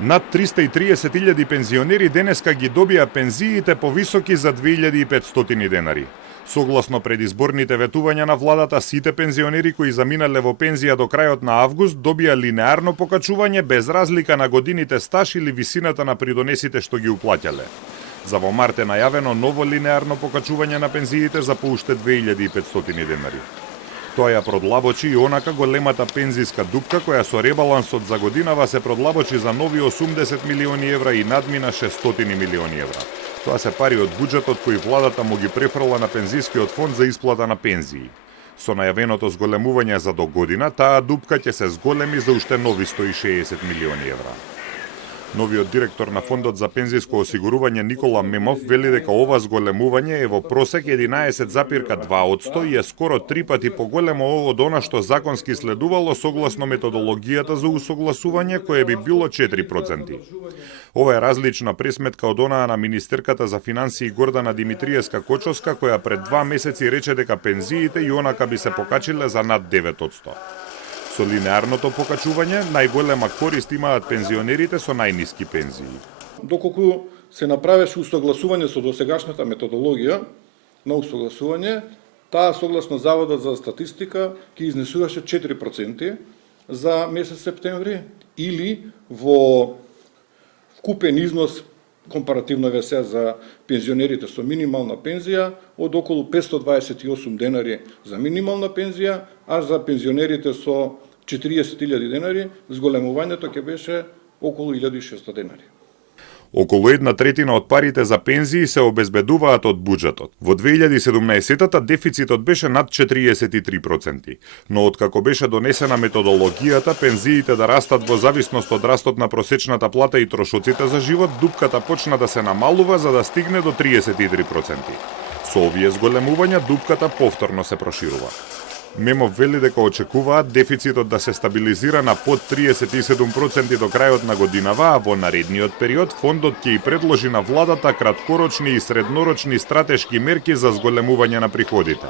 Над 330.000 пензионери денеска ги добија пензиите повисоки за 2.500 денари. Согласно предизборните ветувања на владата, сите пензионери кои заминале во пензија до крајот на август добија линеарно покачување без разлика на годините стаж или висината на придонесите што ги уплаќале. За во март е најавено ново линеарно покачување на пензиите за по уште 2.500 денари. Тоа ја продлабочи и онака големата пензиска дупка која со ребалансот за годинава се продлабочи за нови 80 милиони евра и надмина 600 милиони евра. Тоа се пари од буџетот кој владата му ги префрла на пензискиот фонд за исплата на пензии. Со најавеното зголемување за до година, таа дупка ќе се зголеми за уште нови 160 милиони евра. Новиот директор на Фондот за пензиско осигурување Никола Мемов вели дека ова зголемување е во просек 11,2% и е скоро 3 пати поголемо од она што законски следувало согласно методологијата за усогласување кое би било 4%. Ова е различна пресметка од онаа на министерката за финансии Гордана Димитриевска-Кочовска која пред 2 месеци рече дека пензиите и онака би се покачиле за над 9%. Со линеарното покачување, најголема корист имаат пензионерите со најниски пензии. Доколку се направеше усогласување со досегашната методологија на усогласување, таа согласно Заводот за статистика ќе изнесуваше 4% за месец септември или во вкупен износ компаративно весе за пензионерите со минимална пензија од околу 528 денари за минимална пензија, а за пензионерите со 40.000 денари, зголемувањето ќе беше околу 1.600 денари. Околу 1/3 од парите за пензии се обезбедуваат од буџетот. Во 2017-та дефицитот беше над 43%, но откако беше донесена методологијата пензиите да растат во зависност од растот на просечната плата и трошоците за живот, дупката почна да се намалува за да стигне до 33%. Со овие зголемувања дупката повторно се проширува. Мемов вели дека очекуваат дефицитот да се стабилизира на под 37% до крајот на годинава, а во наредниот период фондот ќе и предложи на владата краткорочни и среднорочни стратешки мерки за зголемување на приходите.